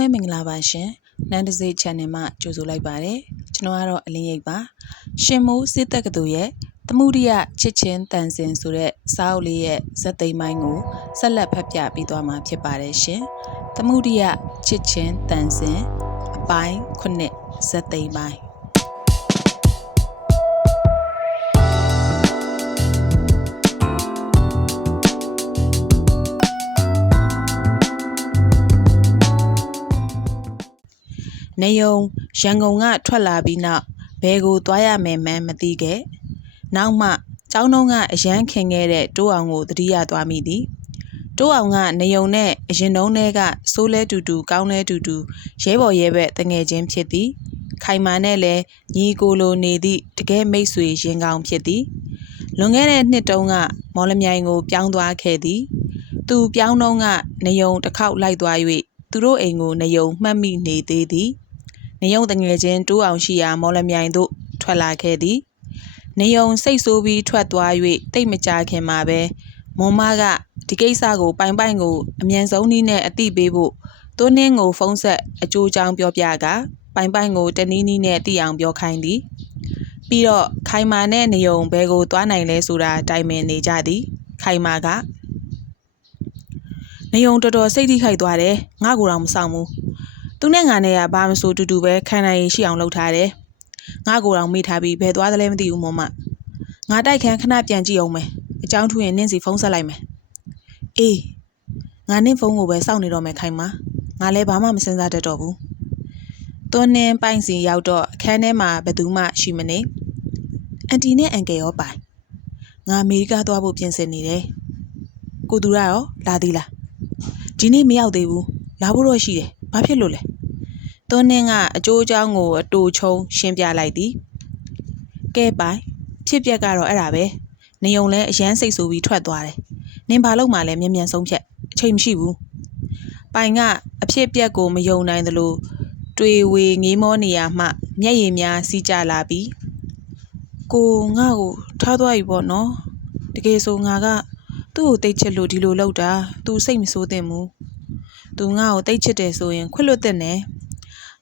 အားလုံးပဲမင်္ဂလာပါရှင်နန်းတစေး channel မှာကြိုဆိုလိုက်ပါတယ်ကျွန်တော်ကတော့အလင်းရိပ်ပါရှင်မိုးစစ်တက်ကတူရဲ့သမှုရိယချစ်ချင်းတန်စင်ဆိုတဲ့စာအုပ်လေးရဲ့ဇက်သိမ်းပိုင်းကိုဆက်လက်ဖတ်ပြပေးသွားမှာဖြစ်ပါတယ်ရှင်သမှုရိယချစ်ချင်းတန်စင်အပိုင်းခုနှစ်ဇက်သိမ်းပိုင်း နေယုံရန်ကုန်ကထွက်လာပြီးနောက်ဘယ်ကိုသွားရမယ်မှန်းမသိခဲ့နောက်မှကျောင်းတုံးကအရန်ခင်ခဲ့တဲ့တိုးအောင်ကိုတတိယသွားမိသည်တိုးအောင်ကနေယုံနဲ့အရင်တုန်းကစိုးလဲတူတူကောင်းလဲတူတူရဲဘော်ရဲဘက်တငယ်ချင်းဖြစ်သည်ခိုင်မာနဲ့လည်းညီကိုလိုနေသည့်တကယ်မိတ်ဆွေရင်ကောင်းဖြစ်သည်လွန်ခဲ့တဲ့နှစ်တုန်းကမော်လမြိုင်ကို ပြောင်းသွားခဲ့သည်သူပြောင်းတော့ကနေယုံတစ်ခေါက်လိုက်သွား၍သူတို့အိမ်ကိုနေယုံမှတ်မိနေသေးသည် နေယုံတငယ်ချင်းတိုးအောင်ရှိရာမော်လမြိုင်သို့ထွက်လာခဲ့သည်နေယုံစိတ်ဆိုးပြီးထွက်သွား၍တိတ်မကြခင်မှာပဲမွန်မကဒီကိစ္စကိုပိုင်ပိုင်ကိုအမြန်ဆုံးနည်းနဲ့အတိပေးဖို့သွန်းနှင်းကိုဖုံးဆက်အကျိုးချောင်းပြောပြကပိုင်ပိုင်ကိုတနည်းနည်းနဲ့သိအောင်ပြောခိုင်းသည်ပြီးတော့ခိုင်မာနဲ့နေုံဘဲကိုသွားနိုင်လဲဆိုတာတိုင်ပင်နေကြသည် ခိုင်မာကနေုံတော်တော်စိတ်ထိခိုက်သွားတယ်ငါ့ကိုတော့မဆောင်ဘူး သူနဲ့ငါနဲ့ကဘာမဆိုတူတူပဲခံနိုင်ရရှိအောင်လုပ်ထားတယ်ငါကိုယ်တော်မိထားပြီးဘယ်သွားသလဲမသိဘူးမောမငါတိုက်ခန်းခဏပြန်ကြည့်အောင်မယ်အကြောင်းထူရင်နင့်စီဖုန်းဆက်လိုက်မယ်အေးငါနင့်ဖုန်းကိုပဲစောင့်နေတော့မယ်ခိုင်မငါလည်းဘာမှမစဉ်းစားတတ်တော့ဘူးသွန်းနှင်းပိုင်စီရောက်တော့အခန်းထဲမှာဘယ်သူမှရှိမနေအန်တီနဲ့အန်ကယ်ရောပိုင်ငါအမေရိကသွားဖို့ပြင်ဆင်နေတယ်ကိုသူရရောလာသေးလားဒီနေ့မရောက်သေးဘူးလာဖို့တော့ရှိတယ်ဘာဖြစ်လို့လဲ သွန်းနှင်းကအကျိုးအကြောင်းကိုအတူချုံရှင်းပြလိုက်သည်ကဲပိုင်ဖြစ်ပျက်ကတော့အဲ့ဒါပဲနေုံလဲအရန်စိတ်ဆိုးပြီးထွက်သွားတယ်နင်ဘာလို့မှလဲမြန်မြန်ဆုံးဖြတ်အချိန်မရှိဘူးပိုင်ကအဖြစ်ပျက်ကိုမယုံနိုင်သလိုတွေ့ဝေငေးမောနေရမှမျက်ရည်များစီးကြလာပြီးကိုငါ့ကိုထားသွားပြီပေါ့နော်တကယ်ဆိုငါကသူ့ကိုတိတ်ချစ်လို့ဒီလိုလုပ်တာသူစိတ်မဆိုးသင့်ဘူးသူငါ့ကိုတိတ်ချစ်တယ်ဆိုရင်ခွင့်လွတ်တဲ့နဲ့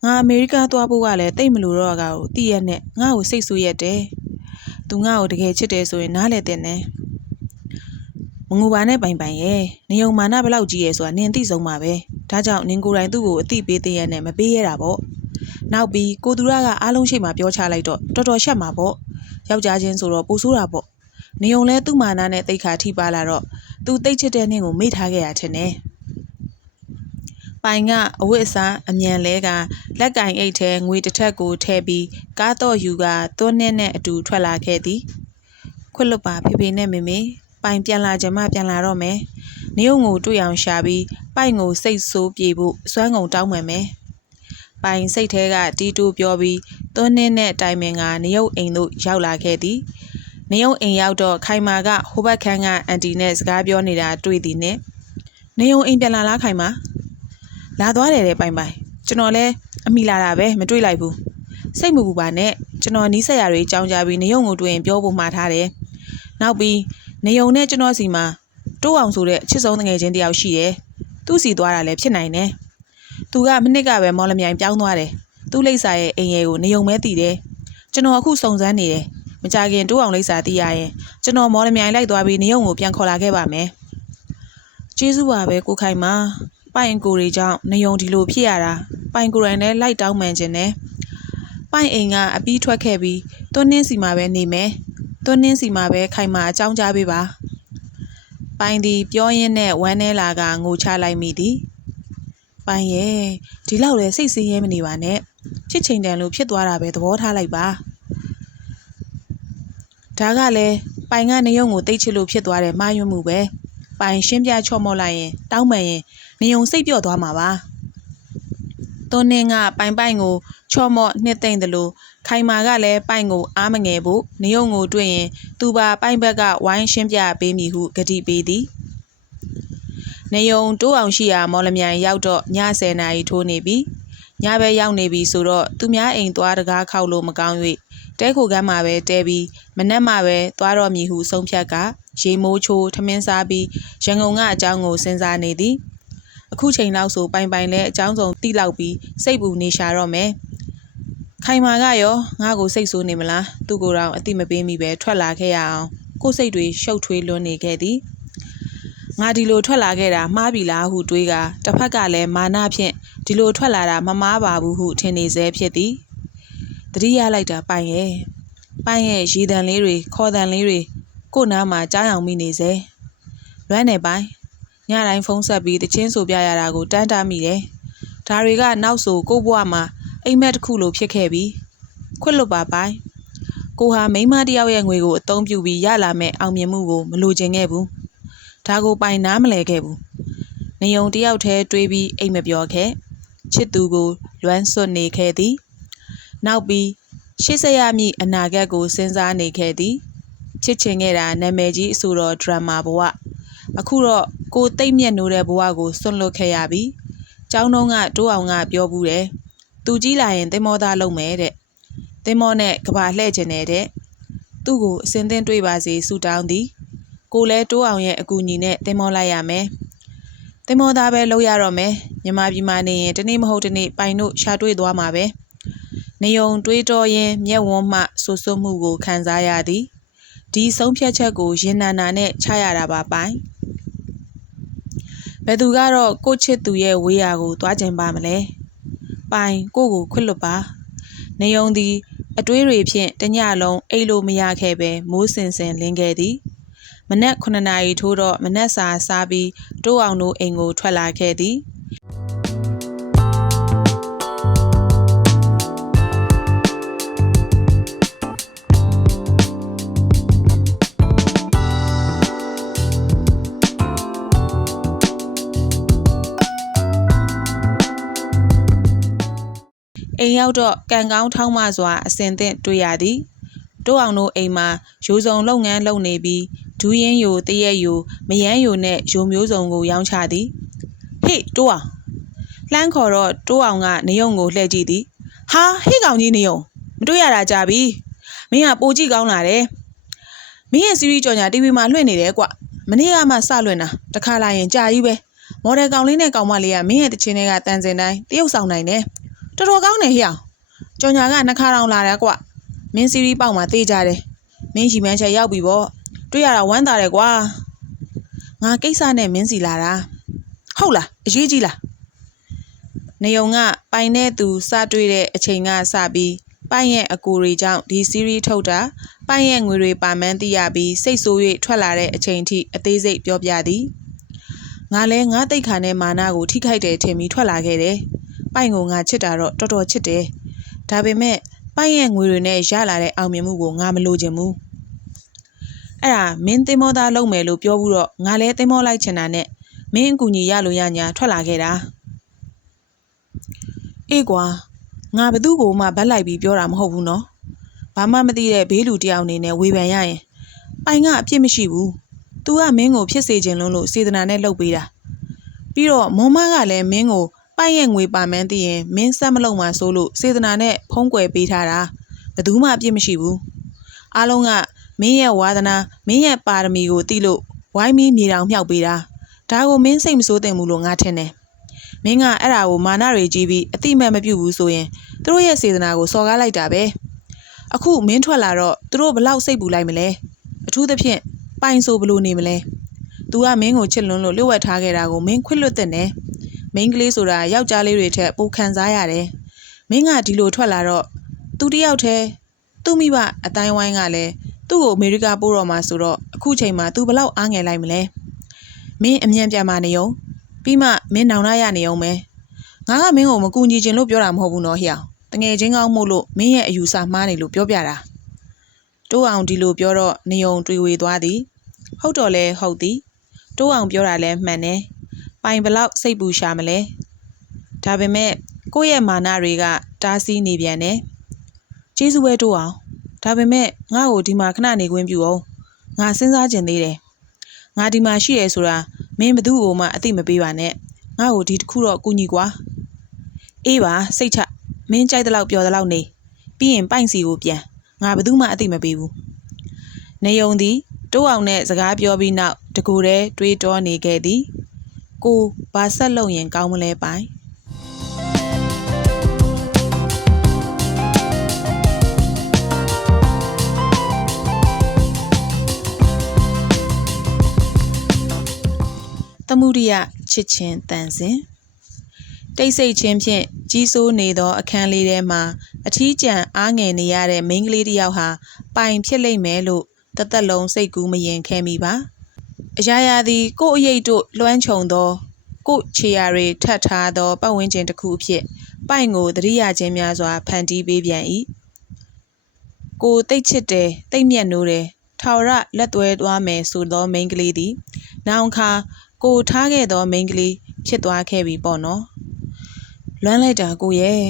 ငါအမေရိကသွားဖို့ကလည်းတိတ်မလို့တော့ကကိုတည့်ရက်နဲ့ငါ့ကိုစိတ်ဆူရက်တယ်သူငါ့ကိုတကယ်ချစ်တယ်ဆိုရင်နားလဲတဲ့နဲ့မငူပါနဲ့ပိုင်ပိုင်ရဲ့နေုံမာနဘလောက်ကြီးရဲ့ဆိုတာနင်သိဆုံးပါပဲဒါကြောင့်နင်ကိုယ်တိုင်သူ့ကိုအတိပေးတဲ့ရက်နဲ့မပေးရတာပေါ့နောက်ပြီးကိုသူရကအားလုံးရှိမှပြောချလိုက်တော့တော်တော်ရှက်မှာပေါ့ယောက်ျားချင်းဆိုတော့ပူဆိုးတာပေါ့နေုံလဲသူ့မာနနဲ့တိတ်ခါထိပါလာတော့သူတိတ်ချစ်တဲ့နင်ကိုမေ့ထားခဲ့ရထင်တယ် ပိုင်ကအဝတ်အစားအမြန်လဲကလက်ကင်အိတ်ထဲငွေတစ်ထက်ကိုထည့်ပြီး ကားတော့ယူကသွန်းနဲ့နဲ့အတူထွက်လာခဲ့သည်ခွတ်လွတ်ပါဖေဖေနဲ့မေမေပိုင်ပြန်လာကြမှပြန်လာတော့မယ်နေုံကိုတွေ့အောင်ရှာပြီးပိုင်ကိုစိတ်ဆိုးပြေဖို့စွမ်းကုန်တောင်းပန်မယ်ပိုင်စိတ်ထဲကတီးတူပြောပြီးသွန်းနှင်းနဲ့တိုင်ပင်ကနေုံအိမ်သို့ရောက်လာခဲ့သည်နေုံအိမ်ရောက်တော့ခိုင်မာကဟိုဘက်ခန်းကအန်တီနဲ့စကားပြောနေတာတွေ့သည်နဲ့နေုံအိမ်ပြန်လာလားခိုင်မာ လာသွားတယ်တဲ့ပိုင်ပိုင်ကျွန်တော်လည်းအမိလာတာပဲမတွေ့လိုက်ဘူးစိတ်မပူပါနဲ့ကျွန်တော်နီးစက်ရတွေကြောင်းကြပြီးနေုံကိုတွေ့ရင်ပြောဖို့မှားထားတယ်နောက်ပြီးနေုံနဲ့ကျွန်တော်စီမှာတိုးအောင်ဆိုတဲ့အချစ်ဆုံးငယ်ချင်းတယောက်ရှိတယ်သူ့စီသွားတာလည်းဖြစ်နိုင်တယ်သူကမနစ်ကပဲမော်လမြိုင်ပြောင်းသွားတယ်သူ့လိပ်စာရဲ့အိမ်ရဲကိုနေုံမဲတည်တယ်ကျွန်တော်အခုစုံစမ်းနေတယ်မကြခင်တိုးအောင်လိပ်စာတည်ရရင်ကျွန်တော်မော်လမြိုင်လိုက်သွားပြီးနေုံကိုပြန်ခေါ်လာခဲ့ပါမယ်ကျေးဇူးပါပဲကိုခိုင်မာ ပိုင်ကိုတွေကြောင့်နယုံဒီလိုဖြစ်ရတာပိုင်ကိုရိုင်းလည်းလိုက်တောင်းမှန်ခြင်းနဲ့ပိုင်အိမ်ကအပြီးထွက်ခဲ့ပြီးသွန်းနှင်းစီမှာပဲနေမယ်သွန်းနှင်းစီမှာပဲခိုင်မာအကြောင်းကြားပေးပါပိုင်သည်ပြောရင်းနဲ့ဝမ်းနဲလာကငိုချလိုက်မိသည်ပိုင်ရဲ့ဒီလောက်လဲစိတ်ဆင်းရဲမနေပါနဲ့ဖြစ်ချိန်တန်လို့ဖြစ်သွားတာပဲသဘောထားလိုက်ပါဒါကလည်းပိုင်ကနေရုံကိုတိတ်ချလို့ဖြစ်သွားတယ်မှားယွင်းမှုပဲပိုင်ရှင်းပြချော့မော့လိုက်ရင်တောင်းပန်ရင် နေုံစိတ်ပြော့သွားမှာပါသွန်းနှင်းကပိုင်ပိုင်ကိုချော့မော့နှစ်သိမ့်တယ်လို့ခိုင်မာကလည်းပိုင်ကိုအားမငယ်ဖို့နေုံကိုတွေ့ရင်သူပါပိုင်ဘက်ကဝိုင်းရှင်းပြပေးမိဟုဂတိပေးသည်နေုံတိုးအောင်ရှိရာမော်လမြိုင်ရောက်တော့ည10နာရီထိုးနေပြီညဘက်ရောက်နေပြီဆိုတော့သူများအိမ်သွားတကားခောက်လို့မကောင်း၍တဲခိုကမ်းမှာပဲတဲပြီးမနက်မှပဲသွားတော့မည်ဟုဆုံးဖြတ်ကရေမိုးချိုးထမင်းစားပြီးရန်ကုန်ကအကြောင်းကိုစဉ်းစားနေသည် အခုချိန်လောက်ဆိုပိုင်ပိုင်လဲအကြောင်းစုံတိလောက်ပြီးစိတ်ပူနေရှာတော့မယ်ခိုင်မာကရောငါ့ကိုစိတ်ဆိုးနေမလားသူ့ကိုယ်တော်အတိမပေးမိပဲထွက်လာခဲ့ရအောင်ကိုယ်စိတ်တွေရှုပ်ထွေးလွန်းနေခဲ့သည်ငါဒီလိုထွက်လာခဲ့တာမှားပြီလားဟုတွေးကတစ်ဖက်ကလည်းမာနဖြင့်ဒီလိုထွက်လာတာမမားပါဘူးဟုထင်နေစေဖြစ်သည်တတိယလိုက်တာပိုင်ရဲ့ပိုင်ရဲ့ရေတံလေးတွေခေါ်တံလေးတွေကို့နားမှာကြားအောင်မိနေစေလွမ်းနေပိုင် ညတိုင်းဖုန်းဆက်ပြီးတချင်းဆိုပြရတာကိုတန်းတားမိတယ်။ဒါတွေကနောက်ဆိုကို့ဘဝမှာအိမ်မက်တစ်ခုလိုဖြစ်ခဲ့ပြီးခွတ်လွတ်ပါပိုင်။ကိုဟာမိန်းမတစ်ယောက်ရဲ့ငွေကိုအသုံးပြုပြီးရလာမဲ့အောင်မြင်မှုကိုမလိုချင်ခဲ့ဘူး။ဒါကိုပိုင်နားမလဲခဲ့ဘူး။နေုံတစ်ယောက်တည်းတွေးပြီးအိမ်မပြောခဲ့။ချစ်သူကိုလွမ်းဆွတ်နေခဲ့သည်။နောက်ပြီးရှေ့ဆက်ရမည့်အနာဂတ်ကိုစဉ်းစားနေခဲ့သည်။ချစ်ချင်ခဲ့တာနာမည်ကြီးအဆိုတော်ဒရမာဘဝ။ အခုတော့ကိုတိတ်မြက်နိုးတဲ့ဘဝကိုစွန့်လွတ်ခဲ့ရပြီ။ကျောင်းတုံးကတိုးအောင်ကပြောဘူးတယ်။သူကြီးလာရင်သင်္ဘောသားလုပ်မယ်တဲ့။သင်္ဘောနဲ့ကဘာလှဲ့ကျင်နေတဲ့။သူ့ကိုအစင်သင်းတွေးပါစေဆူတောင်းသည်။ကိုလဲတိုးအောင်ရဲ့အကူအညီနဲ့သင်္ဘောလိုက်ရမယ်။သင်္ဘောသားပဲလုပ်ရတော့မယ်။မြမပြည်မှာနေရင်တနေ့မဟုတ်တနေ့ပိုင်တို့ရှာတွေ့သွားမှာပဲ။နေုံတွေးတော်ရင်မျက်ဝန်းမှဆူဆွတ်မှုကိုခံစားရသည်။ဒီဆုံးဖြတ်ချက်ကိုရင်နာနာနဲ့ချရတာပါပိုင်။ ဘယ်သူကတော့ကိုယ့်ချစ်သူရဲ့ဝေးရာကိုသွားကြင်ပါမလဲပိုင်ကိုယ့်ကိုခွတ်လွတ်ပါနေုံသည်အတွေးတွေဖြင့်တညလုံးအိတ်လို့မရခဲ့ပဲမိုးစင်စင်လင်းခဲ့သည်မနက်9နာရီထိုးတော့မနက်စာစားပြီးတိုးအောင်တို့အိမ်ကိုထွက်လာခဲ့သည် အိမ်ရောက်တော့ကံကောင်းထောင်းမစွာအစင်သင့်တွေ့ရသည်တိုးအောင်တို့အိမ်မှာရိုးစုံလုပ်ငန်းလုပ်နေပြီးဒူးရင်ယိုတရက်ယိုမယန်းယိုနဲ့ရိုမျိုးစုံကိုရောင်းချသည်ဟေ့တိုးအောင်လှမ်းခေါ်တော့တိုးအောင်ကနေုံကိုလှည့်ကြည့်သည်ဟာဟေ့ကောင်ကြီးနေုံမတွေ့ရတာကြပြီမင်းကပိုကြည့်ကောင်းလာတယ်မင်းရဲ့စီးရီးကြော်ညာ TV မှာလွှင့်နေတယ်ကွမနေ့ကမှစလွှင့်တာတခါလာရင်ကြာကြီးပဲမော်ဒယ်ကောင်လေးနဲ့ကောင်မလေးကမင်းရဲ့တချင်းတွေကတန်စင်တိုင်းတရုပ်ဆောင်နိုင်တယ် တော်တော်ကောင်းတယ်ဟေ့အောင်ကြော်ညာကနှစ်ခါတောင်လာတယ်ကွမင်းစီးရီးပေါက်မှာတေးကြတယ်မင်းရီမန်းချက်ရောက်ပြီပေါ့တွေ့ရတာဝမ်းသာတယ်ကွာငါကိစ္စနဲ့မင်းစီလာတာဟုတ်လားအရေးကြီးလားနေုံကပိုင်တဲ့သူစတွေ့တဲ့အချိန်ကစပြီးပိုင်ရဲ့အကူတွေကြောင့်ဒီစီးရီးထုတ်တာပိုင်ရဲ့ငွေတွေပါမှန်းသိရပြီးစိတ်ဆိုး၍ထွက်လာတဲ့အချိန်ထိအသေးစိတ်ပြောပြသည်ငါလဲငါတိတ်ခါနဲ့မာနာကိုထိခိုက်တယ်ထင်ပြီးထွက်လာခဲ့တယ် ပိုင်ကိုငါချစ်တာတော့တော်တော်ချစ်တယ်ဒါပေမဲ့ပိုင်ရဲ့ငွေတွေနဲ့ရလာတဲ့အောင်မြင်မှုကိုငါမလိုချင်ဘူးအဲ့ဒါမင်းသင်္ဘောသားလုံးမယ်လို့ပြောဘူးတော့ငါလဲသင်္ဘောလိုက်ချင်တာနဲ့မင်းအကူညီရလို့ရညာထွက်လာခဲ့တာအေးကွာငါဘသူ့ကိုမှဗတ်လိုက်ပြီးပြောတာမဟုတ်ဘူးနော်ဘာမှမသိတဲ့ဘေးလူတစ်ယောက်အနေနဲ့ဝေဖန်ရရင်ပိုင်ကအပြစ်မရှိဘူး तू ကမင်းကိုဖြစ်စေခြင်းလုံးလို့စေတနာနဲ့လှုပ်ပေးတာပြီးတော့မုံမကလည်းမင်းကို ပိုင်ရဲ့ငွေပါမှန်းသိရင်မင်းဆက်မလုံးမှဆိုလို့စေတနာနဲ့ဖုံးကွယ်ပေးထားတာဘယ်သူမှအပြစ်မရှိဘူးအားလုံးကမင်းရဲ့ဝါသနာမင်းရဲ့ပါရမီကိုသိလို့ဝိုင်းပြီးမြေတောင်မြောက်ပေးတာဒါကိုမင်းစိတ်မဆိုးသင့်ဘူးလို့ငါထင်တယ်မင်းကအဲ့ဒါကိုမာနတွေကြီးပြီးအတိမတ်မပြုတ်ဘူးဆိုရင်သူတို့ရဲ့စေတနာကိုစော်ကားလိုက်တာပဲအခုမင်းထွက်လာတော့သူတို့ဘလောက်စိတ်ပူလိုက်မလဲအထူးသဖြင့်ပိုင်ဆိုဘလို့နေမလဲ तू ကမင်းကိုချစ်လွန်းလို့လျှို့ဝှက်ထားခဲ့တာကိုမင်းခွင့်လွတ်တဲ့နဲ့ မိန်းကလေးဆိုတာယောက်ျားလေးတွေထက်ပိုခံစားရတယ်မင်းကဒီလိုထွက်လာတော့သူတယောက်တည်းသူ့မိဘအတိုင်းဝိုင်းကလည်းသူ့ကိုအမေရိကပို့တော့မှာဆိုတော့အခုချိန်မှာ तू ဘလောက်အားငယ်လိုက်မလဲမင်းအမြန်ပြန်มาနေုံပြီးမှမင်းနောင်နာရနေုံပဲငါကမင်းကိုမကူညီချင်လို့ပြောတာမဟုတ်ဘူးနော်ဟျောင်တငယ်ချင်းကောင်းမို့လို့မင်းရဲ့အယူဆမှားနေလို့ပြောပြတာတိုးအောင်ဒီလိုပြောတော့နေုံတွေဝေသွားသည် ဟုတ်တော့လဲဟုတ်သည်တိုးအောင်ပြောတာလဲမှန်တယ် ပိုင်ဘလောက်စိတ်ပူရှာမလဲဒါပေမဲ့ကိုယ့်ရဲ့မာနတွေကတားဆီးနေပြန်တယ်ကျေးဇူးပဲတိုးအောင်ဒါပေမဲ့ငါ့ကိုဒီမှာခဏနေခွင့်ပြုအောင်ငါစဉ်းစားကျင်သေးတယ်ငါဒီမှာရှိရဲဆိုတာမင်းဘသူ့ကိုမှအသိမပေးပါနဲ့ငါ့ကိုဒီတစ်ခုတော့ကူညီကွာအေးပါစိတ်ချမင်းကြိုက်တဲ့လောက်ပြောတဲ့လောက်နေပြီးရင်ပိုင်စီကိုပြန်ငါဘသူမှအသိမပေးဘူးနေုံသည်တိုးအောင်နဲ့စကားပြောပြီးနောက်တကူတည်းတွေးတောနေခဲ့သည် ကိုဘာဆက်လုပ်ရင်ကောင်းမလဲပိုင်သမှုရိယချစ်ချင်းတန်စင်တိတ်ဆိတ်ချင်းဖြင့်ကြီးစိုးနေသော အခန်းလေးထဲမှာအထီးကျန်အားငယ်နေရတဲ့မိန်းကလေးတစ်ယောက်ဟာပိုင်ဖြစ်လိမ့်မယ်လို့တသက်လုံးစိတ်ကူးမရင်ခဲမိပါ အရာရာသည် ကို့အရေးတို့လွှမ်းခြုံသော ကို့ခြေရာတွေထပ်ထားသော ပတ်ဝန်းကျင်တစ်ခုအဖြစ် ပိုင်ကိုသတိရခြင်းများစွာ ဖန်တီးပေးပြန်၏ကိုတိတ်ချစ်တယ်တိတ်မြတ်နိုးတယ် ထာဝရလက်သွဲသွားမယ်ဆိုသော မိန်းကလေးသည် နောင်ခါ ကိုထားခဲ့သော မိန်းကလေး ဖြစ်သွားခဲ့ပြီပေါ့နော် လွမ်းလိုက်တာ ကိုရဲ့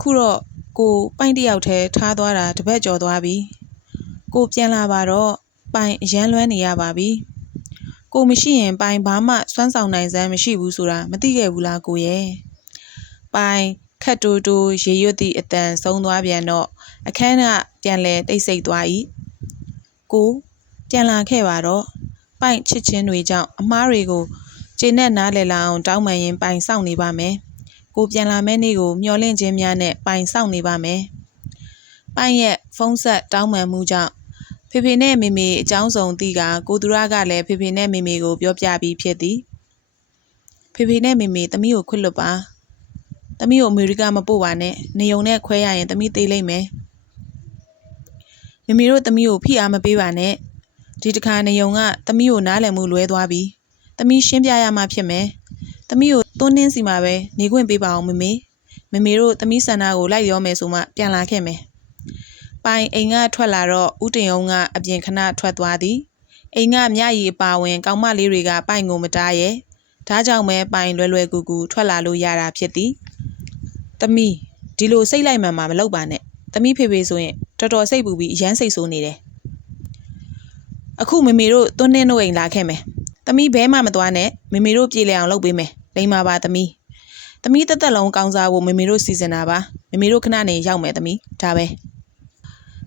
ခုတော့ ကို ပိုင်တယောက်တည်း ထားသွားတာတပတ်ကျော်သွားပြီ ကိုပြန်လာပါတော့ ပိုင် အရန်လွမ်းနေရပါပြီ ကိုမရှိရင်ပိုင်ဘာမှစွမ်းဆောင်နိုင်စမ်းမရှိဘူးဆိုတာမသိခဲ့ဘူးလားကိုရဲ့ပိုင်ခတ်တူတူရေရွတ်သည့်အတန်ဆုံးသွားပြန်တော့အခန်းကပြန်လဲတိတ်ဆိတ်သွား၏ကိုပြန်လာခဲ့ပါတော့ပိုင့်ချစ်ချင်းတွေကြောင့်အမားတွေကိုခြေနဲ့နားလည်လာအောင်တောင်းပန်ရင်ပိုင်ဆောင်နေပါမယ်။ကိုပြန်လာမယ့်နေ့ကိုမျှော်လင့်ခြင်းများနဲ့ပိုင်ဆောင်နေပါမယ်။ပိုင်ရဲ့ဖုန်းဆက်တောင်းပန်မှုကြောင့် ဖေဖေနဲ့မေမေအကြောင်းစုံသိကကိုသူရကလည်းဖေဖေနဲ့မေမေကိုပြောပြပြီးဖြစ်သည်။ဖေဖေနဲ့မေမေသမီးကိုခွင့်လွတ်ပါ။သမီးကိုအမေရိကမပို့ပါနဲ့။နေုံနဲ့ခွဲရရင်သမီးသေးလိမ့်မယ်။မေမေတို့သမီးကိုဖိအားမပေးပါနဲ့။ဒီတစ်ခါနေုံကသမီးကိုနားလည်မှုလွဲသွားပြီ။သမီးရှင်းပြရမှဖြစ်မယ်။သမီးကိုသွန်းနှင်းစီမှာပဲနေခွင့်ပေးပါအောင်မမေ။မမေတို့သမီးဆန္ဒကိုလိုက်ရောမယ်ဆိုမှပြန်လာခဲ့မယ်။ ပိုင်အိမ်ကထွက်လာတော့ဥတင်အောင်ကအပြင်ခဏထွက်သွားသည်။အိမ်ကမြရီအပါဝင် ကောင်မလေးတွေကပိုင်ကိုမတားရဲ့။ဒါကြောင့်ပဲပိုင်လွယ်လွယ်ကူကူထွက်လာလို့ရတာဖြစ်သည်။သမီးဒီလိုစိတ်လိုက်မှန်မှမလုပ်ပါနဲ့။သမီးဖေဖေဆိုရင်တော်တော်စိတ်ပူပြီးအရန်စိတ်ဆိုးနေတယ်။အခုမေမေတို့သွန်းနှင်းတို့အိမ်လာခဲ့မယ်။သမီးဘဲမှမသွားနဲ့မေမေတို့ပြေလည်အောင်လုပ်ပေးမယ်။လိမ္မာပါသမီး။သမီးတက်တက်လုံးကောင်းစားဖို့မေမေတို့စီစဉ်တာပါ။မေမေတို့ခဏနေရောက်မယ်သမီး။ဒါပဲ။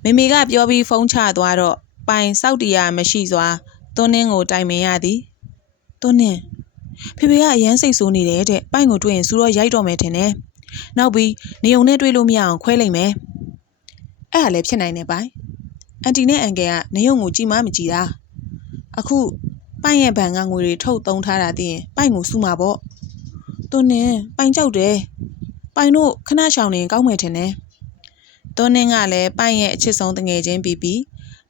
မေမေကပြောပြီးဖုန်းချသွားတော့ပိုင်စောက်တီယာမရှိစွာသွန်းနှင်းကိုတိုင်ပင်ရသည်။သွန်းနှင်းဖေဖေကအရန်စိတ်ဆိုးနေတယ်တဲ့။ပိုင်ကိုတွေ့ရင်စူတော့ရိုက်တော့မယ်ထင်တယ်။နောက်ပြီးနေုံနဲ့တွေ့လို့မရအောင်ခွဲလိုက်မယ်။အဲ့ဒါလည်းဖြစ်နိုင်တယ်ပိုင်။အန်တီနဲ့အန်ကယ်ကနေရုံကိုကြည်မမကြည်တာအခုပိုင်ရဲ့ဘဏ်ကငွေတွေထုတ်သုံးထားတာသိရင်ပိုင်ကိုစုမှာပေါ့တွန်းနင်းပိုင်ကြောက်တယ်ပိုင်တို့ခဏရှောင်နေရင်ကောင်းမယ်ထင်တယ် တွန်းနင်းကလည်းပိုင်ရဲ့အချစ်ဆုံးတငယ်ချင်းပြီးပြီး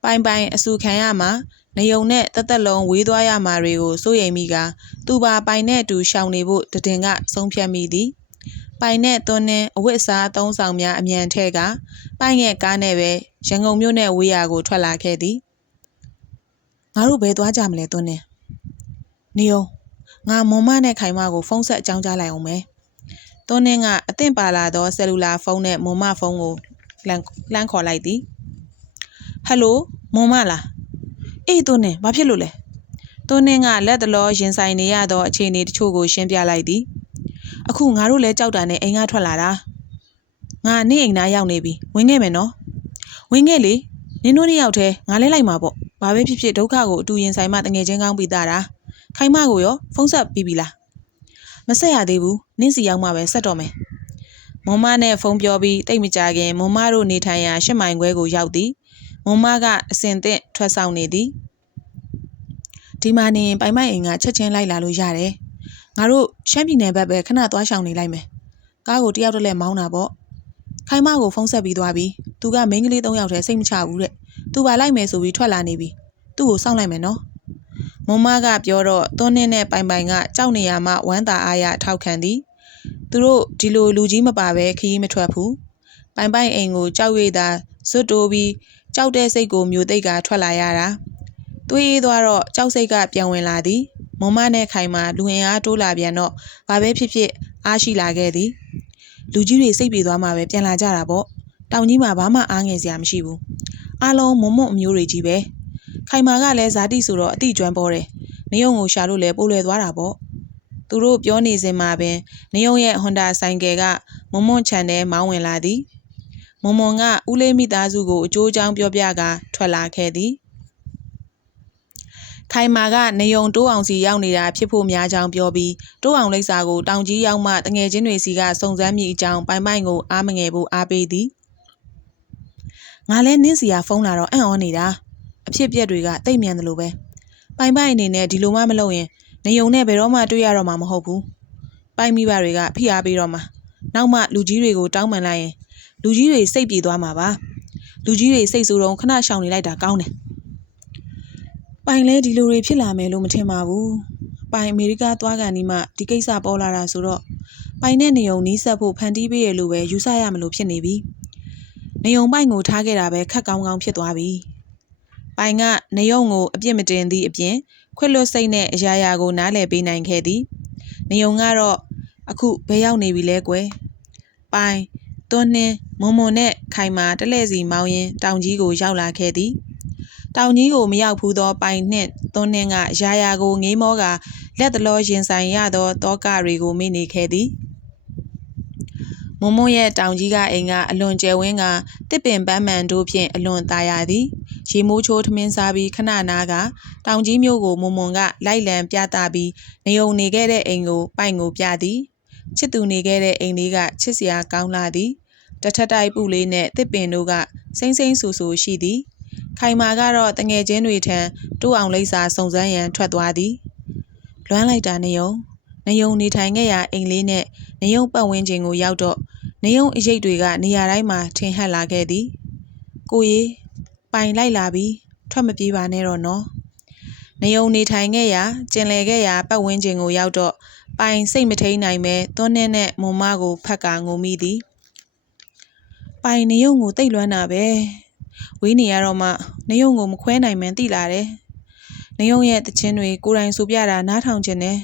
ပိုင်ပိုင်အဆူခံရမှာနေုံနဲ့တသက်လုံးဝေးသွားရမှာတွေကိုစိုးရိမ်မိကသူပါပိုင်နဲ့အတူရှောင်နေဖို့တည်င်ကဆုံးဖြတ်မိသည်ပိုင်နဲ့သွန်းနဲ့အဝတ်အစားအသုံးဆောင်များအမြန်ထဲကပိုင်ရဲ့ကားနဲ့ပဲရန်ကုန်မြို့နယ်ဝေးရာကိုထွက်လာခဲ့သည်ငါတို့ဘယ်သွားကြမလဲသွန်းနဲ့နေအောင်ငါမွန်မနဲ့ခိုင်မကိုဖုန်းဆက်အကြောင်းကြားလိုက်အောင်မယ်သွန်းနဲ့ကအသင့်ပါလာသောဆယ်လူလာဖုန်းနဲ့မွန်မဖုန်းကို လှမ်းလှမ်းခေါ်လိုက်သည်ဟယ်လိုမွန်မလားအေးသွန်းနဲ့ဘာဖြစ်လို့လဲသွန်းနဲ့ကလက်တလောရင်ဆိုင်နေရသောအခြေအနေတချို့ကိုရှင်းပြလိုက်သည်အခုငါတို့လဲကြောက်တာနဲ့အိမ်ကထွက်လာတာငါနေ့အိမ်သားရောက်နေပြီဝင်ခဲ့မယ်နော်ဝင်ခဲ့လေနင်တို့နှစ်ယောက်တည်းငါလဲလိုက်မှာပေါ့ဘာပဲဖြစ်ဖြစ်ဒုက္ခကိုအတူရင်ဆိုင်မှတငယ်ချင်းကောင်းပြီးသားတာခိုင်မကိုရောဖုန်းဆက်ပြီးပြီလားမဆက်ရသေးဘူးနင့်စီရောက်မှပဲဆက်တော့မယ် မွန်မနဲ့ဖုန်းပြောပြီးတိတ်မကြခင်မွန်မတို့နေထိုင်ရာရှစ်မိုင်ခွဲကိုရောက်သည်မွန်မကအစင်သင့်ထွက်ဆောင်နေသည်ဒီမှာနေရင်ပိုင်မိုက်အိမ်ကချက်ချင်းလိုက်လာလို့ရတယ်ငါတို့ရှမ်းပြည်နယ်ဘက်ပဲခဏသွားရှောင်နေလိုက်မယ်ကားကိုတယောက်တည်းလဲမောင်းတာပေါ့ခိုင်မကိုဖုန်းဆက်ပြီးသွားပြီသူကမိန်းကလေး၃ယောက်တည်းစိတ်မချဘူးတဲ့သူပါလိုက်မယ်ဆိုပြီးထွက်လာနေပြီသူ့ကိုစောင့်လိုက်မယ်နော်မွန်မကပြောတော့သွန်းနှင်းနဲ့ပိုင်ပိုင်ကကြောက်နေရမှဝမ်းသာအားရထောက်ခံသည် သူတို့ဒီလိုလူကြီးမပါပဲခရီးမထွက်ဘူးပိုင်ပိုင်အိမ်ကိုကြောက်ရွေ့သာဇွတ်တိုးပြီးကြောက်တဲ့စိတ်ကိုမျိုးသိပ်ကထွက်လာရတာသွေးအေးသွားတော့ကြောက်စိတ်ကပြန်ဝင်လာသည်မွန်မနဲ့ခိုင်မာလူဝင်အားတိုးလာပြန်တော့ဘာပဲဖြစ်ဖြစ်အားရှိလာခဲ့သည်လူကြီးတွေစိတ်ပြေသွားမှပဲပြန်လာကြတာပေါ့တောင်ကြီးမှာဘာမှအားငယ်စရာမရှိဘူးအားလုံးမုံမုံအမျိုးတွေကြီးပဲခိုင်မာကလည်းဇာတိဆိုတော့အတိကျွမ်းပေါ်တယ်နေုံကိုရှာလို့လည်းပိုးလွယ်သွားတာပေါ့ သူတို့ပြောနေစဉ်မှာပင်နေုံရဲ့ဟွန်ဒါဆိုင်ကယ်ကမွန်မွန်ချန်ထဲမောင်းဝင်လာသည်မွန်မွန်ကဦးလေးမိသားစုကိုအကျိုးအကြောင်းပြောပြကထွက်လာခဲ့သည်ခိုင်မာကနေယုံတိုးအောင်စီရောက်နေတာဖြစ်ဖို့များကြောင်းပြောပြီးတိုးအောင်လိပ်စာကိုတောင်ကြီးရောက်မှတငယ်ချင်းတွေစီကစုံစမ်းမိအကြောင်းပိုင်ပိုင်ကိုအားမငယ်ဖို့အားပေးသည်ငါလဲနင်းစီကဖုန်းလာတော့အံ့ဩနေတာအဖြစ်ပြက်တွေကတိတ်မြန်တယ်လို့ပဲပိုင်ပိုင်အနေနဲ့ဒီလိုမှမလုပ်ရင် နေယုံနဲ့ဘယ်တော့မှတွေ့ရတော့မှာမဟုတ်ဘူးပိုင်မိဘတွေကဖိအားပေးတော့မှာနောက်မှလူကြီးတွေကိုတောင်းပန်လိုက်ရင်လူကြီးတွေစိတ်ပြေသွားမှာပါလူကြီးတွေစိတ်ဆိုးတော့ခဏရှောင်နေလိုက်တာကောင်းတယ်ပိုင်လဲဒီလိုတွေဖြစ်လာမယ်လို့မထင်ပါဘူး။ပိုင်အမေရိကသွားကန်ဒီမှဒီကိစ္စပေါ်လာတာဆိုတော့ပိုင်နဲ့နေုံနီးစပ်ဖို့ဖန်တီးပေးရလို့ပဲယူဆရမလို့ဖြစ်နေပြီ။နေုံပိုင်ကိုထားခဲ့တာပဲခက်ကောင်းကောင်းဖြစ်သွားပြီ။ပိုင်ကနေုံကိုအပြစ်မတင်သည့်အပြင် ခွတ်လွတ်စိတ်နဲ့အရာရာကိုနားလည်ပေးနိုင်ခဲ့သည်။နေုံကတော့အခုဘဲရောက်နေပြီလဲကွယ်။ပိုင်သွန်းနှင်းမွန်မွန်နဲ့ခိုင်မာတလဲစီမောင်းရင်တောင်ကြီးကိုရောက်လာခဲ့သည်။တောင်ကြီးကိုမရောက်ဘူးသောပိုင်နှင့်သွန်းနှင်းကအရာရာကိုငေးမောကလက်တလောရင်ဆိုင်ရသောတောကတွေကိုမိနေခဲ့သည်။မုံမုံရဲ့တောင်ကြီးကအိမ်ကအလွန်ကျယ်ဝန်းကတစ်ပင်ပန်းမှန်တို့ဖြင့်အလွန်သားရသည် ရေမိုးချိုးထမင်းစားပြီးခဏနာကတောင်ကြီးမျိုးကိုမွန်မွန်ကလိုက်လံပြသပြီးနေုံနေခဲ့တဲ့အိမ်ကိုပိုင်ကိုပြသည်ချစ်သူနေခဲ့တဲ့အိမ်လေးကချစ်စရာကောင်းလာသည်တထက်တိုက်ပုလေးနဲ့တစ်ပင်တို့ကစိမ့်စိမ့်ဆူဆူရှိသည်ခိုင်မာကတော့တငယ်ချင်းတွေထံတိုးအောင်လိပ်စာစုံစမ်းရန်ထွက်သွားသည်လွမ်းလိုက်တာနေယုံနေယုံနေထိုင်ခဲ့ရာအိမ်လေးနဲ့နေယုံပတ်ဝန်းကျင်ကိုရောက်တော့နေယုံအရေးတွေကနေရာတိုင်းမှာထင်ဟပ်လာခဲ့သည်ကိုရီ ပိုင်လိုက်လာပြီးထွက်မပြေးပါနဲ့တော့နော်နေယုံနေထိုင်ခဲ့ရာကျင်လည်ခဲ့ရာပတ်ဝန်းကျင်ကိုရောက်တော့ပိုင်စိတ်မထိန်နိုင်ပဲသွန်းနှင်းနဲ့မွန်မကိုဖက်ကငုံမိသည်ပိုင်နေယုံကိုတိတ်လွမ်းတာပဲဝေးနေရတော့မှနယုံကိုမခွဲနိုင်မှန်းသိလာတယ်။နယုံရဲ့တခြင်းတွေကိုယ်တိုင်ဆိုပြတာနားထောင်ခြင်းနဲ့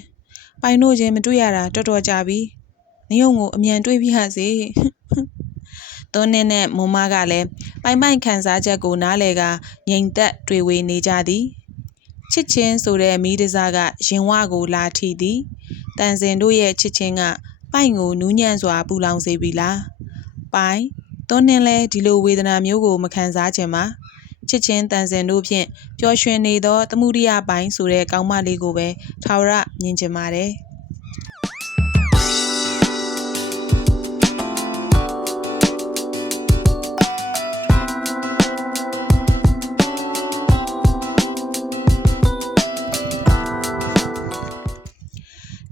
ပိုင်တို့ချင်းမတွေ့ရတာတော်တော်ကြာပြီ။နယုံကိုအမြန်တွေ့ပြရစေ။ သွန်းနဲ့နဲ့မုံမကလည်းပိုင်ပိုင်ခံစားချက်ကိုနားလေကငိမ်သက်တွေ့ဝေနေကြသည်။ချစ်ချင်းဆိုတဲ့မိတစားကရင်ဝကိုလာထီသည်။တန်စင်တို့ရဲ့ချစ်ချင်းကပိုင်ကိုနူးညံ့စွာပူလောင်စေပြီလား။ပိုင်သွန်းနှင်းလဲဒီလိုဝေဒနာမျိုးကိုမခံစားခြင်းပါချစ်ချင်းတန်စင်တို့ဖြင့်ပျော်ရွှင်နေသောသမှုရိယပိုင်းဆိုတဲ့ကောင်းမလေးကိုပဲထာဝရမြင်ကျင်ပါတယ်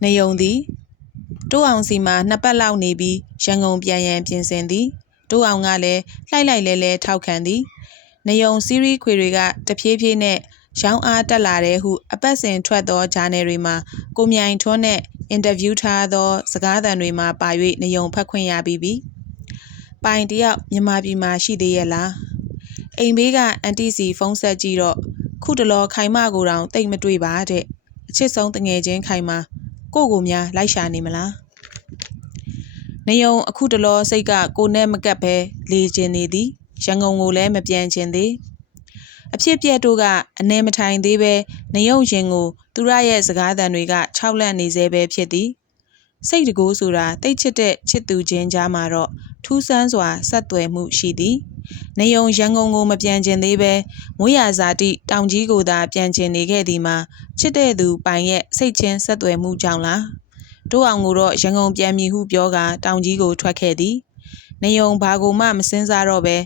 နေယုံသည်တိုးအောင်စီမှာနှစ်ပတ်လောက်နေပြီးရန်ကုန်ပြန်ရန်ပြင်ဆင်သည်တိုးအောင်ကလည်းလှိုက်လိုက်လဲလဲထောက်ခံသည်နေယုံစီရီခွေတွေကတဖြည်းဖြည်းနဲ့ရောင်းအားတက်လာတဲ့ဟုအပတ်စဉ်ထွက်သောဂျာနယ်တွေမှာကိုမြိုင်ထွန်းနဲ့အင်တာဗျူးထားသော စကားသံတွေမှာပါ၍နေယုံဖတ်ခွင့်ရပြီးပြီပိုင်တယောက်မြန်မာပြည်မှာရှိသေးရဲ့လားအိမ်ဘေးကအန်တီစီဖုန်းဆက်ကြည့်တော့ခုတလောခိုင်မကိုတောင်တိတ်မတွေ့ပါတဲ့အချစ်ဆုံးတငယ်ချင်းခိုင်မ ကိုကိုများလိုက်ရှာနေမလားနေယုံအခုတလောစိတ်ကကိုနဲ့မကပ်ပဲလေကျင်နေသည်ရန်ကုန်ကိုလည်းမပြန်ချင်သေးအဖြစ်ပြက်တို့ကနေမထိုင်သေးပဲနေယုံရင်ကိုသူရရဲ့စကားသံတွေကခြောက်လန့်နေသေးပဲဖြစ်သည်စိတ်တကူဆိုတာတိတ်ချစ်တဲ့ချစ်သူချင်းကြားမှာတော့ထူးဆန်းစွာဆက်သွယ်မှုရှိသည်နေယုံရန်ကုန်ကိုမပြန်ချင်သေးပဲမွေးရဇာတိတောင်ကြီးကိုသာပြန်ချင်နေခဲ့သည်မှာ ချစ်တဲ့သူပိုင်ရဲ့စိတ်ချင်းဆက်သွယ်မှုကြောင့်လားတိုးအောင်ကိုတော့ရန်ကုန်ပြန်မည်ဟုပြောကာတောင်ကြီးကိုထွက်ခဲ့သည်။နေယုံဘာကိုမှမစင်စားတော့ပဲ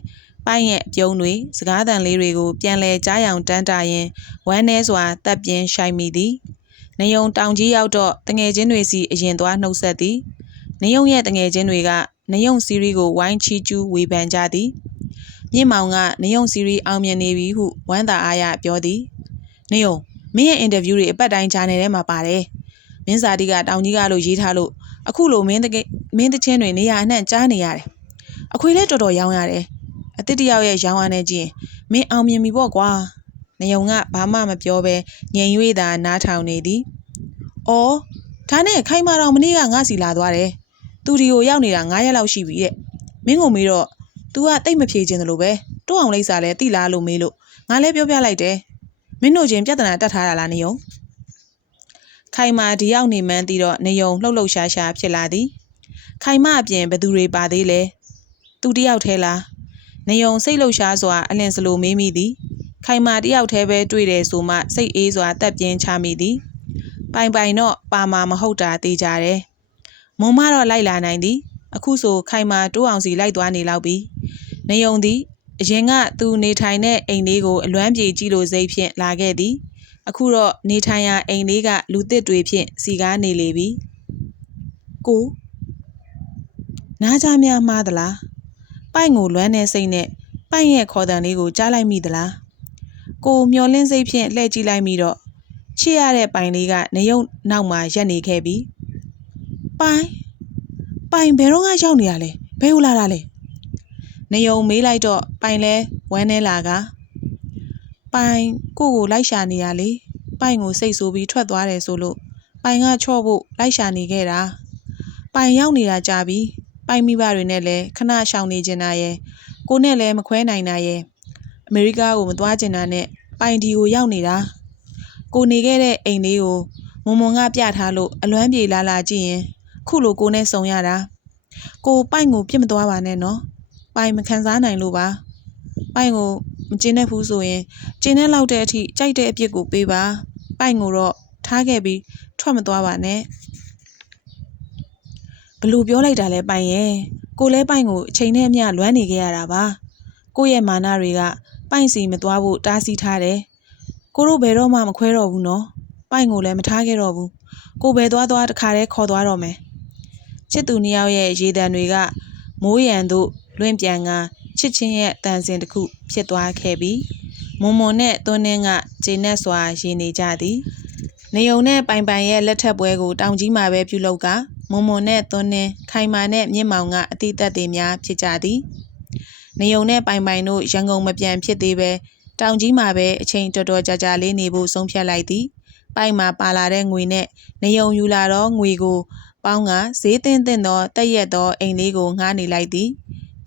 ပိုင်ရဲ့အပြုံးတွေစကားသံလေးတွေကိုပြန်လဲကြားရောင်တန်းတာရင်ဝမ်းနဲစွာတပ်ပြင်းရှိုက်မိသည်။နေယုံတောင်ကြီးရောက်တော့တငယ်ချင်းတွေစီအရင်သွားနှုတ်ဆက်သည်။နေယုံရဲ့တငယ်ချင်းတွေကနေယုံစီရီကိုဝိုင်းချီကျူးဝေဖန်ကြသည်။မြင့်မောင်ကနေယုံစီရီအောင်မြင်နေပြီဟုဝမ်းသာအားရပြောသည်။နေယုံ မင်းရဲ့အင်တာဗျူးတွေအပတ်တိုင်းဂျာနယ်ထဲမှာပါတယ်။မင်းစာတီကတောင်ကြီးကလို့ရေးထားလို့အခုလိုမင်းတကယ်မင်းတချင်းတွေနေရာအနှံ့ကြားနေရတယ်။အခွေလည်းတော်တော်ရောင်းရတယ်။အစ်စ်တယောက်ရဲ့ရောင်းအားနဲ့ကြည့်ရင်မင်းအောင်မြင်ပြီပေါ့ကွာ။နေုံကဘာမှမပြောဘဲငြိမ်၍သာနားထောင်နေသည်။အော်ဒါနဲ့ခိုင်မာတော်မနေ့ကငါစီလာသွားတယ်။သူဒီကိုရောက်နေတာ9ရက်လောက်ရှိပြီတဲ့။မင်းကိုမေးတော့ तू ကတိတ်မဖြေခြင်းတယ်လို့ပဲ။တိုးအောင်လိမ့်စာလဲတိလားလို့မေးလို့ငါလည်းပြောပြလိုက်တယ်။ မင်းတို့ချင်းပြဿနာတက်ထားတာလားနေုံ။ခိုင်မာဒီရောက်နေမှန်းသိတော့နေယုံလှုပ်လှုပ်ရှားရှားဖြစ်လာသည်ခိုင်မာအပြင်ဘယ်သူတွေပါသေးလဲသူတယောက်ထဲလားနေယုံစိတ်လှုပ်ရှားစွာအလင်စလိုမေးမိသည်ခိုင်မာတယောက်တည်းပဲတွေ့တယ်ဆိုမှစိတ်အေးစွာတက်ပြင်းချမိသည်ပိုင်ပိုင်တော့ပါမာမဟုတ်တာသိကြတယ်မုံမတော့လိုက်လာနိုင်သည် အခုဆိုခိုင်မာတိုးအောင်စီလိုက်သွားနေလောက်ပြီနေုံသည် အရင်ကသူနေထိုင်တဲ့အိမ်လေးကိုအလွမ်းပြေကြည့်လို့စိတ်ဖြင့်လာခဲ့သည်အခုတော့နေထိုင်ရာအိမ်လေးကလူသစ်တွေဖြင့်စီကားနေလေပြီကိုနားကြများမှားသလားပိုင်ကိုလွမ်းနေစိတ်နဲ့ပိုင်ရဲ့ခေါ်တံလေးကိုကြားလိုက်မိသလားကိုမျောလင်းစိတ်ဖြင့်လှည့်ကြည့်လိုက်မိတော့ချစ်ရတဲ့ပိုင်လေးကနေရုံနောက်မှာရက်နေခဲ့ပြီပိုင်ပိုင်ဘယ်တော့ကရောက်နေရလဲဘယ်လိုလာတာလဲ နေရုံမေးလိုက်တော့ပိုင်လဲဝမ်းနေလာကပိုင်ကိုကိုလိုက်ရှာနေရလေပိုင်ကိုစိတ်ဆိုးပြီးထွက်သွားတယ်ဆိုလို့ပိုင်ကချော့ဖို့လိုက်ရှာနေခဲ့တာပိုင်ရောက်နေတာကြာပြီပိုင်မိဘတွေနဲ့လည်းခဏရှောင်နေကျင်တာရဲ့ကိုနဲ့လည်းမခွဲနိုင်တာရဲ့အမေရိကကိုမသွားကျင်တာနဲ့ပိုင်ဒီကိုရောက်နေတာကိုနေခဲ့တဲ့အိမ်လေးကိုမွန်မွန်ကပြထားလို့အလွမ်းပြေလာလာကြည့်ရင်ခုလိုကိုနဲ့ဆုံရတာကိုပိုင်ကိုပြစ်မသွားပါနဲ့နော် ပိုင်မခံစားနိုင်လို့ပါပိုင်ကိုမကျင်းတဲ့ဘူးဆိုရင်ကျင်းတဲ့လောက်တဲ့အထိကြိုက်တဲ့အပြစ်ကိုပေးပါပိုင်ကိုတော့ထားခဲ့ပြီးထွက်မသွားပါနဲ့ဘလို့ပြောလိုက်တာလဲပိုင်ရဲ့ကိုလဲပိုင်ကိုအချိန်နဲ့အမျှလွမ်းနေခဲ့ရတာပါကိုယ့်ရဲ့မာနတွေကပိုင့်စီမသွားဖို့တားဆီးထားတယ်။ကိုတို့ဘယ်တော့မှမခွဲတော့ဘူးနော်။ပိုင့်ကိုလည်းမထားခဲ့တော့ဘူး။ကိုဘယ်သွားသွားတခါတည်းခေါ်သွားတော့မယ်။ချစ်သူနှစ်ယောက်ရဲ့ရေတံတွေကမိုးရန်တို့ လွင့်ပြန်ကချစ်ချင်းရဲ့တန်စင်တစ်ခုဖြစ်သွားခဲ့ပြီးမွန်မွန်နဲ့သွန်းနှင်းကဂျင်းနဲ့စွာရည်နေကြသည်။နေုံနဲ့ပိုင်ပိုင်ရဲ့လက်ထပ်ပွဲကိုတောင်ကြီးမှာပဲပြုလုပ်ကမွန်မွန်နဲ့သွန်းနှင်းခိုင်မာနဲ့မြင့်မောင်ကအတိတ်သက်တွေများဖြစ်ကြသည်။နေုံနဲ့ပိုင်ပိုင်တို့ရန်ကုန်မပြန်ဖြစ်သေးပဲတောင်ကြီးမှာပဲအချိန်တော်တော်ကြာကြာလေးနေဖို့ဆုံးဖြတ်လိုက်သည်ပိုင်မှာပါလာတဲ့ငွေနဲ့နေုံယူလာတော့ငွေကို ပေါင်းကဈေးသင့်သင့်သောတက်ရက်သောအိမ်လေးကိုငှားနေလိုက်သည်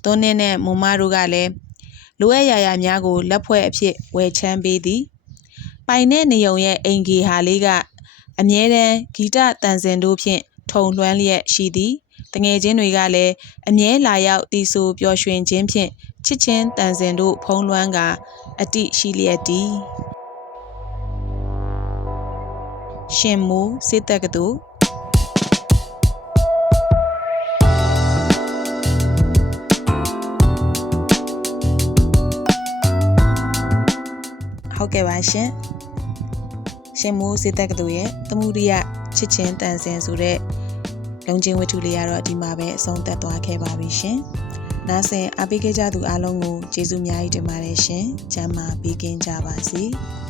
သွန်းနှင်းနဲ့မွန်မတို့ကလည်းလိုအပ်ရာရာများကိုလက်ဖွဲ့အဖြစ်ဝယ်ချမ်းပေးသည်ပိုင်နဲ့နေုံရဲ့အိမ်ကြီးဟာလေးကအမြဲတမ်းဂီတတန်စင်တို့ဖြင့်ထုံလွှမ်းလျက်ရှိသည်တငယ်ချင်းတွေကလည်းအမြဲလာရောက်တီဆိုပျော်ရွှင်ခြင်းဖြင့်ချစ်ချင်းတန်စင်တို့ဖုံးလွှမ်းကအတိရှိလျက်တီရှင်မိုးစေတက်ကတူ ဟုတ်ကဲ့ပါရှင်ရှင်မိုးစေတက်ကတူရဲ့သမှုရိယချစ်ချင်းတန်စင်ဆိုတဲ့လုံချင်းဝတ္ထုလေးကတော့ဒီမှာပဲအဆုံးသတ်သွားခဲ့ပါပြီရှင်။နားဆင်အားပေးခဲ့ကြသူအားလုံးကိုကျေးဇူးအများကြီးတင်ပါတယ်ရှင်။ကျမ်းမာပေးကင်းကြပါစေ။